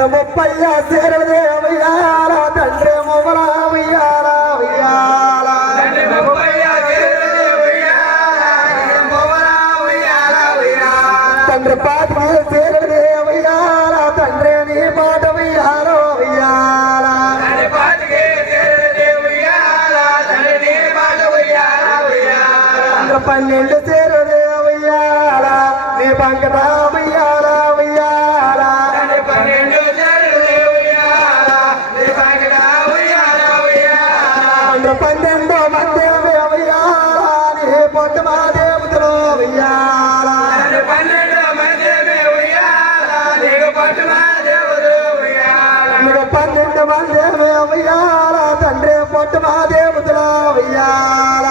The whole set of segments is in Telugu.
తండ్రి ముప్పయ్య సేరదే ఉయ్యాల తండ్రి మొగల ఉయ్యాల ఉయ్యాల తండ్రి పాటి సేరదే ఉయ్యాల తండ్రి నీ మాట ఉయ్యాల ఉయ్యాల తండ్రి 12 సేరదే ఉయ్యాల నీ పంకట ఉయ్యాల ఉయ్యాల తండ్రి 12 మంది ఉయ్యాల నీ పొట్టు మా దేవుతులు ఉయ్యాల నీకు 12 మంది ఉయ్యాల తండ్రి పొట్టు మా దేవుతులు ఉయ్యాల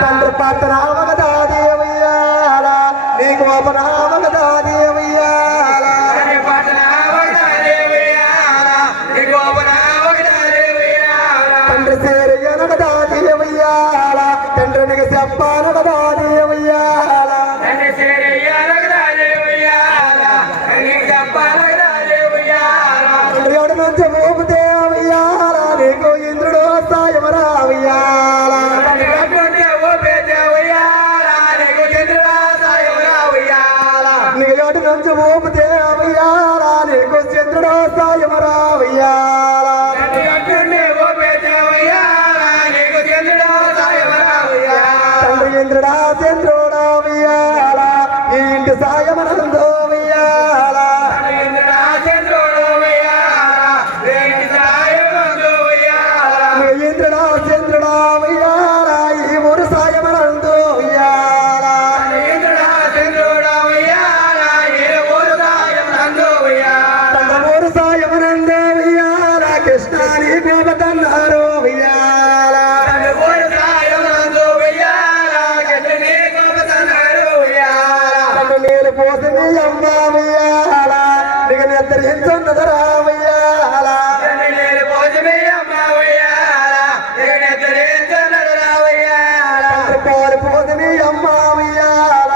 తండ్రి పట్టరామగదాది ఉయ్యాల నీకు ఉపనామగదాది ఉయ్యాల తండ్రి సేరు ఎనగదాది ఉయ్యాల తండ్రి నీకు చెప్పానగదాది ఉయ్యాల తండ్రి ఎవరి నుంచి ఊపితే ఉయ్యాల నీకు ఇంద్రుడు సాయమరా ఉయ్యాల నీకు ఎవరి నుంచి ఊపితే ఉయ్యాల నీకు చంద్రుడు సాయమరా ఉయ్యాల తండ్రి ఇంద్రుడా చంద్రుడా ఉయ్యాల ఈ ఇంటి సాయమనందో ఉయ్యాల ఇంద్రుడా చంద్రుడా ఉయ్యాల ఈ ఊరు సాయమనందో ఉయ్యాల తండ్రి ఊరు సాయమనందో ఉయ్యాల కృష్ణాని గోపతన్నారు ఉయ్యాల తండ్రి నీళ్ళు పోసింది అమ్మ ఉయ్యాల నీకు నిద్రించున్నదరా ఉయ్యాల తండ్రి పాలు పోసింది అమ్మ ఉయ్యాల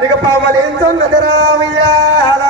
నీకు పవలించున్నదరా ఉయ్యాల